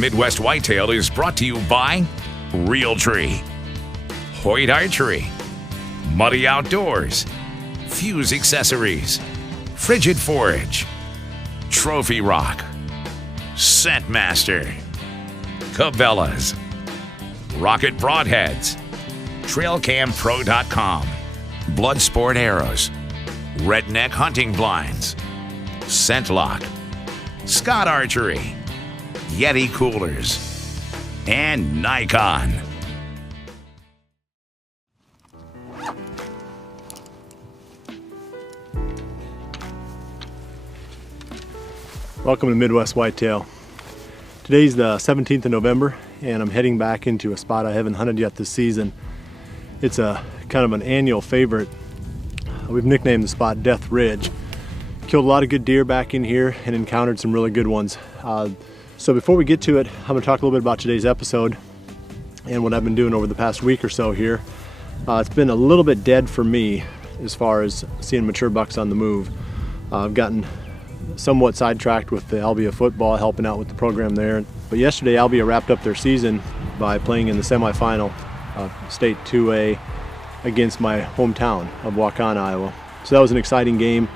Midwest Whitetail is brought to you by Realtree, Hoyt Archery, Muddy Outdoors, Fuse Accessories, Frigid Forage, Trophy Rock, Scentmaster, Cabela's, Rocket Broadheads, TrailCamPro.com, Bloodsport Arrows, Redneck Hunting Blinds, ScentLock, Scott Archery, Yeti Coolers, and Nikon. Welcome to Midwest Whitetail. Today's the 17th of November and I'm heading back into a spot I haven't hunted yet this season. It's a kind of an annual favorite. We've nicknamed the spot Death Ridge. Killed a lot of good deer back in here and encountered some really good ones. So before we get to it, I'm going to talk a little bit about today's episode and what I've been doing over the past week or so here. It's been a little bit dead for me as far as seeing mature bucks on the move. I've gotten somewhat sidetracked with the Albia football, helping out with the program there. But yesterday Albia wrapped up their season by playing in the semifinal of State 2A against my hometown of Waukon, Iowa. So that was an exciting game.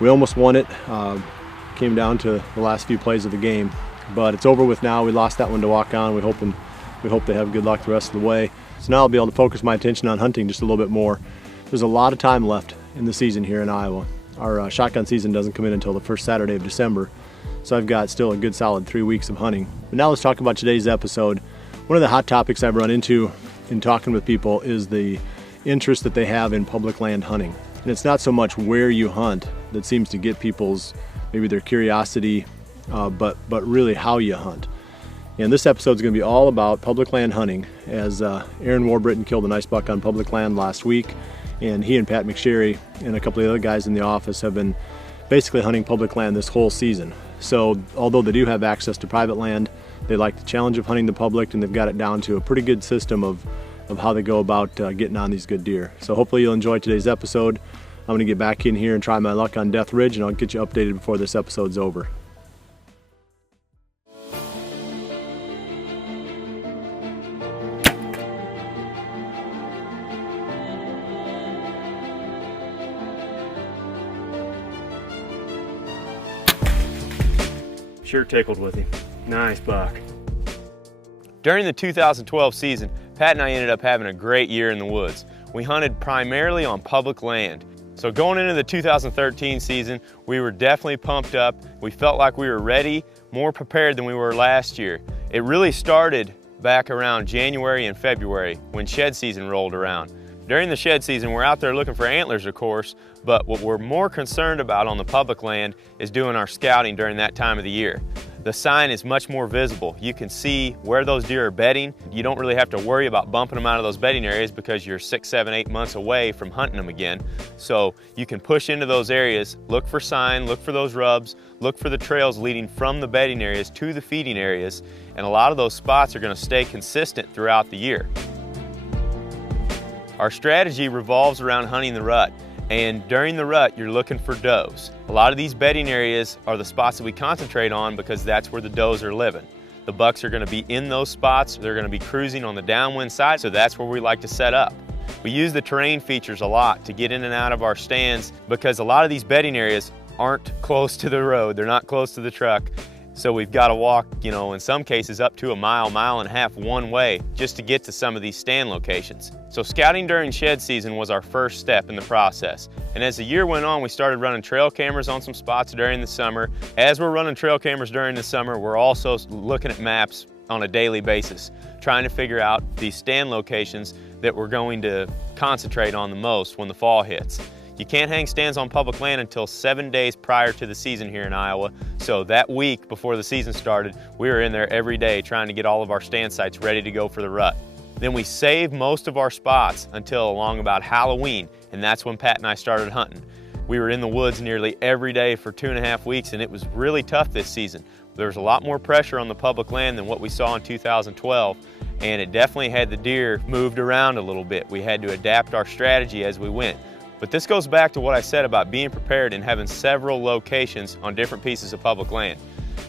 We almost won it. Came down to the last few plays of the game, but it's over with now. We lost that one to Waukon. We hope they have good luck the rest of the way. So now I'll be able to focus my attention on hunting just a little bit more. There's a lot of time left in the season here in Iowa. Our shotgun season doesn't come in until the first Saturday of December, so I've got still a good solid 3 weeks of hunting. But now let's talk about today's episode. One of the hot topics I've run into in talking with people is the interest that they have in public land hunting. And it's not so much where you hunt that seems to get people's, maybe their curiosity, but really how you hunt. And this episode is going to be all about public land hunting, as Aaron Warbritton killed a nice buck on public land last week. And he and Pat McSherry and a couple of the other guys in the office have been basically hunting public land this whole season. So although they do have access to private land, they like the challenge of hunting the public, and they've got it down to a pretty good system of how they go about getting on these good deer. So hopefully you'll enjoy today's episode. I'm going to get back in here and try my luck on Death Ridge, and I'll get you updated before this episode's over. Sure tickled with him. Nice buck. During the 2012 season, Pat and I ended up having a great year in the woods. We hunted primarily on public land. So going into the 2013 season, we were definitely pumped up. We felt like we were ready, more prepared than we were last year. It really started back around January and February when shed season rolled around. During the shed season, we're out there looking for antlers, of course, but what we're more concerned about on the public land is doing our scouting during that time of the year. The sign is much more visible. You can see where those deer are bedding. You don't really have to worry about bumping them out of those bedding areas because you're 6, 7, 8 months away from hunting them again. So you can push into those areas, look for sign, look for those rubs, look for the trails leading from the bedding areas to the feeding areas, and a lot of those spots are going to stay consistent throughout the year. Our strategy revolves around hunting the rut, and during the rut you're looking for does. A lot of these bedding areas are the spots that we concentrate on because that's where the does are living. The bucks are going to be in those spots, they're going to be cruising on the downwind side, so that's where we like to set up. We use the terrain features a lot to get in and out of our stands because a lot of these bedding areas aren't close to the road, they're not close to the truck. So we've got to walk, in some cases up to a mile, mile and a half one way just to get to some of these stand locations. So scouting during shed season was our first step in the process. And as the year went on, we started running trail cameras on some spots during the summer. As we're running trail cameras during the summer, we're also looking at maps on a daily basis, trying to figure out these stand locations that we're going to concentrate on the most when the fall hits. You can't hang stands on public land until 7 days prior to the season here in Iowa. So that week before the season started, we were in there every day trying to get all of our stand sites ready to go for the rut. Then we saved most of our spots until along about Halloween, and that's when Pat and I started hunting. We were in the woods nearly every day for 2.5 weeks, and it was really tough this season. There was a lot more pressure on the public land than what we saw in 2012, and it definitely had the deer moved around a little bit. We had to adapt our strategy as we went. But this goes back to what I said about being prepared and having several locations on different pieces of public land.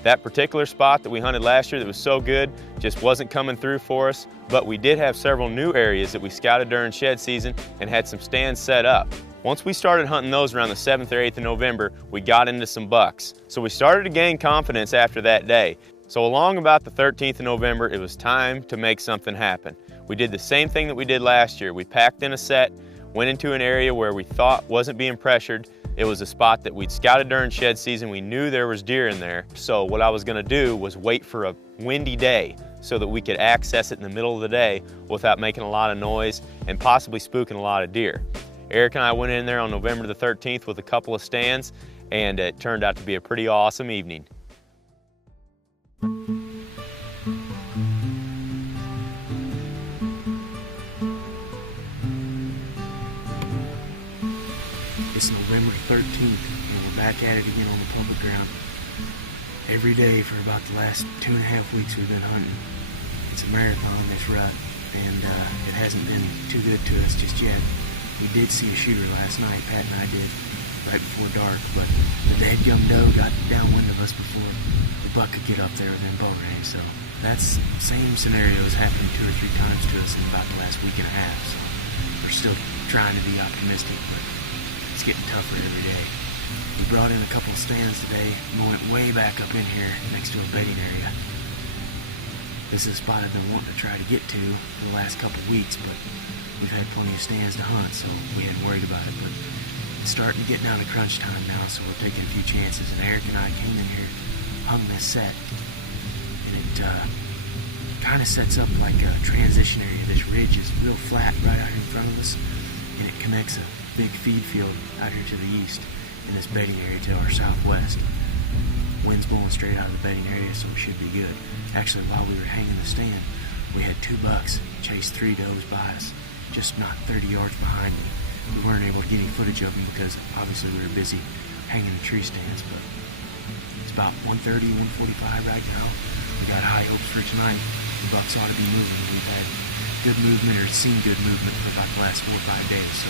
That particular spot that we hunted last year that was so good just wasn't coming through for us, but we did have several new areas that we scouted during shed season and had some stands set up. Once we started hunting those around the 7th or 8th of November, we got into some bucks. So we started to gain confidence after that day. So along about the 13th of November, it was time to make something happen. We did the same thing that we did last year. We packed in a set, went into an area where we thought wasn't being pressured. It was a spot that we'd scouted during shed season. We knew there was deer in there. So what I was gonna do was wait for a windy day so that we could access it in the middle of the day without making a lot of noise and possibly spooking a lot of deer. Eric and I went in there on November the 13th with a couple of stands, and it turned out to be a pretty awesome evening. It's November 13th, and we're back at it again on the public ground. Every day for about the last 2.5 weeks we've been hunting. It's a marathon, this rut, and it hasn't been too good to us just yet. We did see a shooter last night, Pat and I did, right before dark, but the dead young doe got downwind of us before the buck could get up there within bow range. So that's the same scenario has happened 2 or 3 times to us in about the last week and a half. So we're still trying to be optimistic, but it's getting tougher every day. We brought in a couple of stands today and went way back up in here next to a bedding area. This is a spot I've been wanting to try to get to for the last couple of weeks, but we've had plenty of stands to hunt, so we hadn't worried about it. But it's starting to get down to crunch time now, so we're taking a few chances. And Eric and I came in here, hung this set, and it kind of sets up like a transition area. This ridge is real flat right out here in front of us, and it connects a big feed field out here to the east and this bedding area to our southwest. Wind's blowing straight out of the bedding area, so we should be good. Actually, while we were hanging the stand, we had 2 bucks chase 3 does by us, just not 30 yards behind me. We weren't able to get any footage of them because obviously we were busy hanging the tree stands, but it's about 1:30, 1:45 right now. We got high hopes for tonight. The bucks ought to be moving. We've had good movement, or seen good movement for about the last 4 or 5 days, so.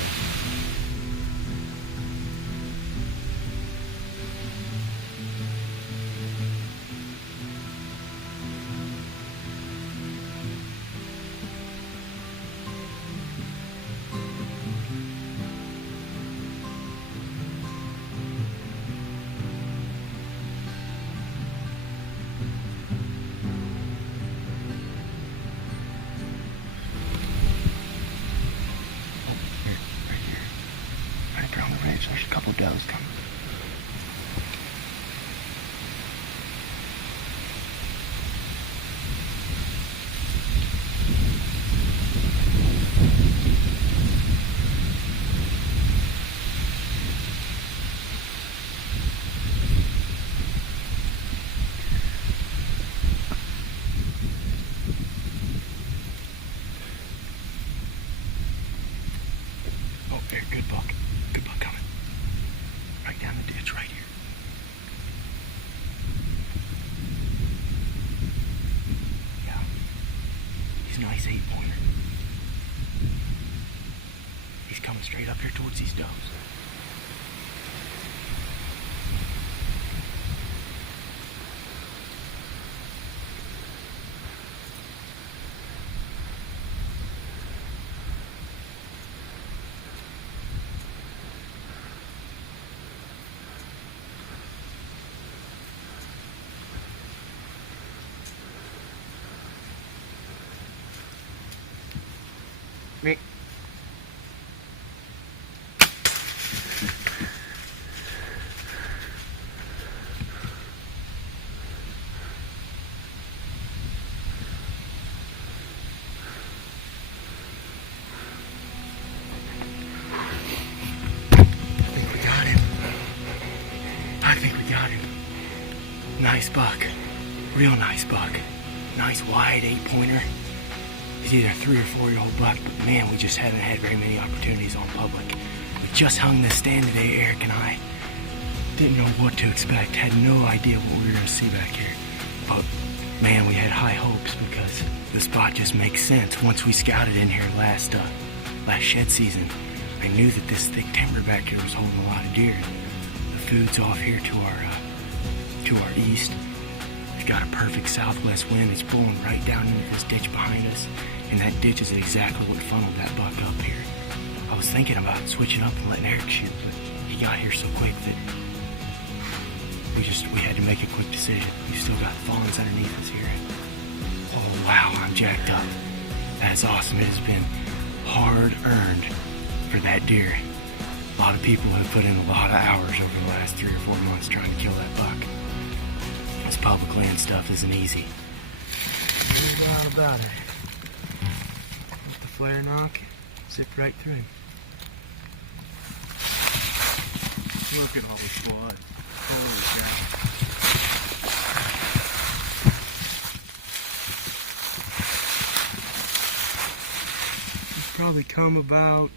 There's a couple of does coming. Oh, there, good buck. Good buck coming. Right down the ditch right here. Yeah. He's a nice 8-pointer. He's coming straight up here towards these does. Me. I think we got him. Nice buck. Real nice buck. Nice wide 8-pointer. He's either a 3 or 4-year-old buck, but man, we just haven't had very many opportunities on public. We just hung this stand today, Eric and I. Didn't know what to expect, had no idea what we were going to see back here. But man, we had high hopes because the spot just makes sense. Once we scouted in here last shed season, I knew that this thick timber back here was holding a lot of deer. The food's off here to our east, got a perfect southwest wind. It's blowing right down into this ditch behind us, and that ditch is exactly what funneled that buck up here. I was thinking about switching up and letting Eric shoot, but he got here so quick that we had to make a quick decision. We've still got fawns underneath us here. Oh wow, I'm jacked up. That's awesome. It has been hard earned for that deer. A lot of people have put in a lot of hours over the last 3 or 4 months trying to kill that buck. This public land stuff isn't easy. No doubt about it. With the flare knock, zipped right through him. Look at all this blood. Holy crap. He's probably come about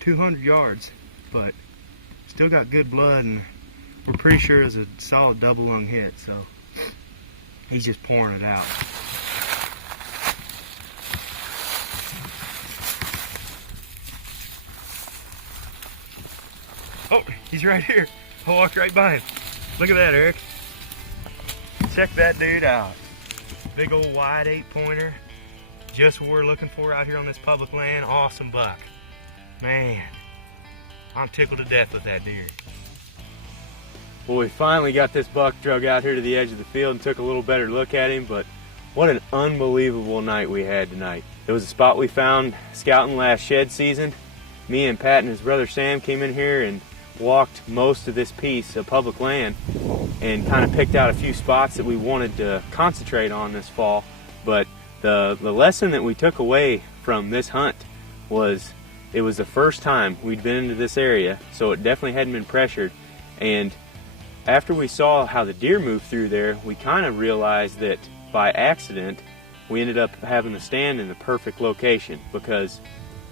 200 yards, but still got good blood, and we're pretty sure it's a solid double lung hit, so he's just pouring it out. Oh, he's right here. I'll walk right by him. Look at that, Eric. Check that dude out. Big old wide 8-pointer. Just what we're looking for out here on this public land. Awesome buck. Man, I'm tickled to death with that deer. Well, we finally got this buck drug out here to the edge of the field and took a little better look at him, but what an unbelievable night we had tonight. It was a spot we found scouting last shed season. Me and Pat and his brother Sam came in here and walked most of this piece of public land and kind of picked out a few spots that we wanted to concentrate on this fall. But the lesson that we took away from this hunt was it was the first time we'd been into this area, so it definitely hadn't been pressured. And after we saw how the deer moved through there, we kind of realized that by accident we ended up having the stand in the perfect location, because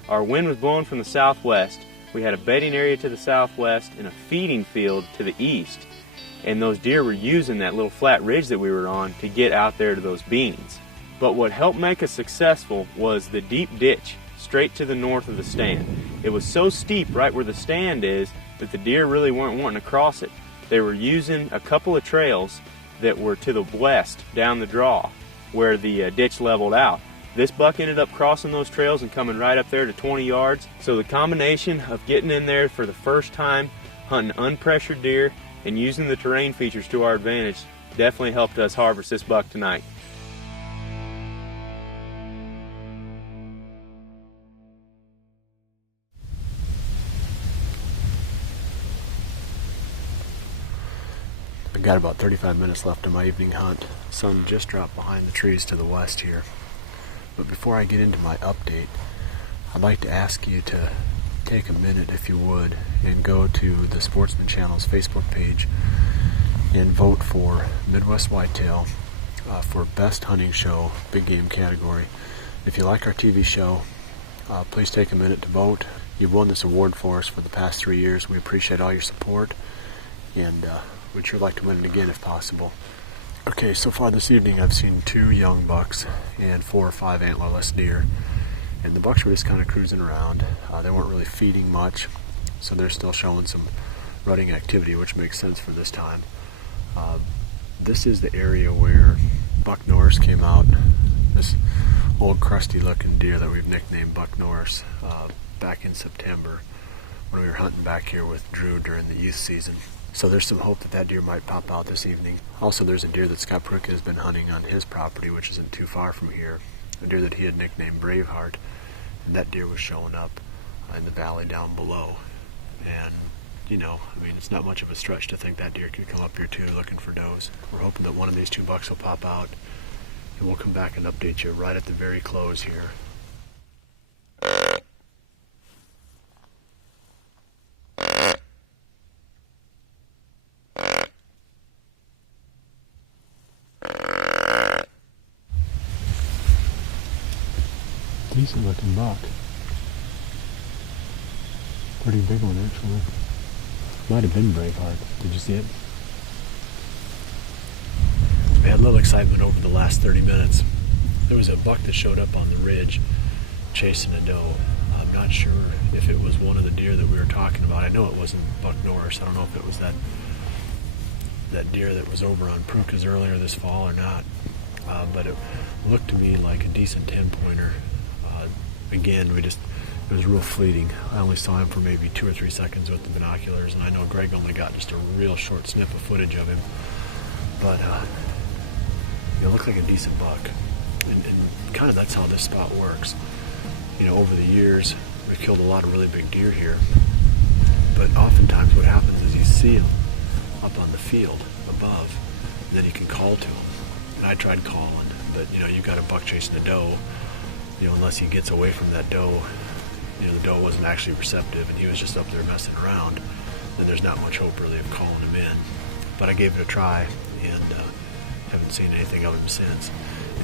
our wind was blowing from the southwest. We had a bedding area to the southwest and a feeding field to the east, and those deer were using that little flat ridge that we were on to get out there to those beans. But what helped make us successful was the deep ditch straight to the north of the stand. It was so steep right where the stand is that the deer really weren't wanting to cross it. They were using a couple of trails that were to the west down the draw where the ditch leveled out. This buck ended up crossing those trails and coming right up there to 20 yards. So the combination of getting in there for the first time, hunting unpressured deer, and using the terrain features to our advantage definitely helped us harvest this buck tonight. I've got about 35 minutes left of my evening hunt. Sun just dropped behind the trees to the west here. But before I get into my update, I'd like to ask you to take a minute, if you would, and go to the Sportsman Channel's Facebook page and vote for Midwest Whitetail for Best Hunting Show, Big Game category. If you like our TV show, please take a minute to vote. You've won this award for us for the past 3 years. We appreciate all your support, and we'd sure like to win it again if possible. Okay, so far this evening I've seen 2 young bucks and 4 or 5 antlerless deer, and the bucks were just kind of cruising around. They weren't really feeding much, so they're still showing some rutting activity, which makes sense for this time. This is the area where Buck Norris came out, this old crusty looking deer that we've nicknamed Buck Norris, back in September when we were hunting back here with Drew during the youth season. So there's some hope that that deer might pop out this evening. Also, there's a deer that Scott Pruitt has been hunting on his property, which isn't too far from here, a deer that he had nicknamed Braveheart, and that deer was showing up in the valley down below. And, you know, I mean, it's not much of a stretch to think that deer could come up here too looking for does. We're hoping that one of these 2 bucks will pop out, and we'll come back and update you right at the very close here. Decent looking buck. Pretty big one actually. Might have been Braveheart. Did you see it? We had a little excitement over the last 30 minutes. There was a buck that showed up on the ridge chasing a doe. I'm not sure if it was one of the deer that we were talking about. I know it wasn't Buck Norris. I don't know if it was that that deer that was over on Pruka's earlier this fall or not, but it looked to me like a decent 10-pointer. Again, it was real fleeting. I only saw him for maybe 2 or 3 seconds with the binoculars, and I know Greg only got just a real short snip of footage of him. But it looked like a decent buck, and kind of that's how this spot works. You know, over the years, we've killed a lot of really big deer here, but oftentimes what happens is you see them up on the field above, and then you can call to them. And I tried calling, but you know, you got a buck chasing a doe. You know, unless he gets away from that doe, you know, the doe wasn't actually receptive and he was just up there messing around, then there's not much hope really of calling him in. But I gave it a try and haven't seen anything of him since.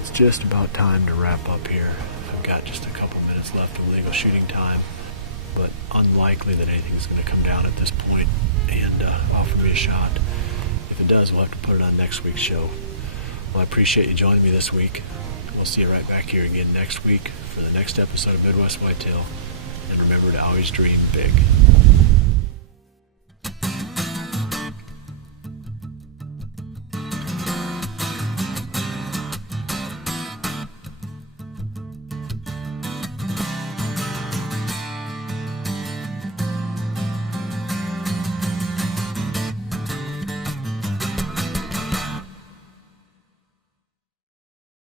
It's just about time to wrap up here. I've got just a couple minutes left of legal shooting time, but unlikely that anything's going to come down at this point and offer me a shot. If it does, we'll have to put it on next week's show. Well, I appreciate you joining me this week. We'll see you right back here again next week for the next episode of Midwest Whitetail. And remember to always dream big.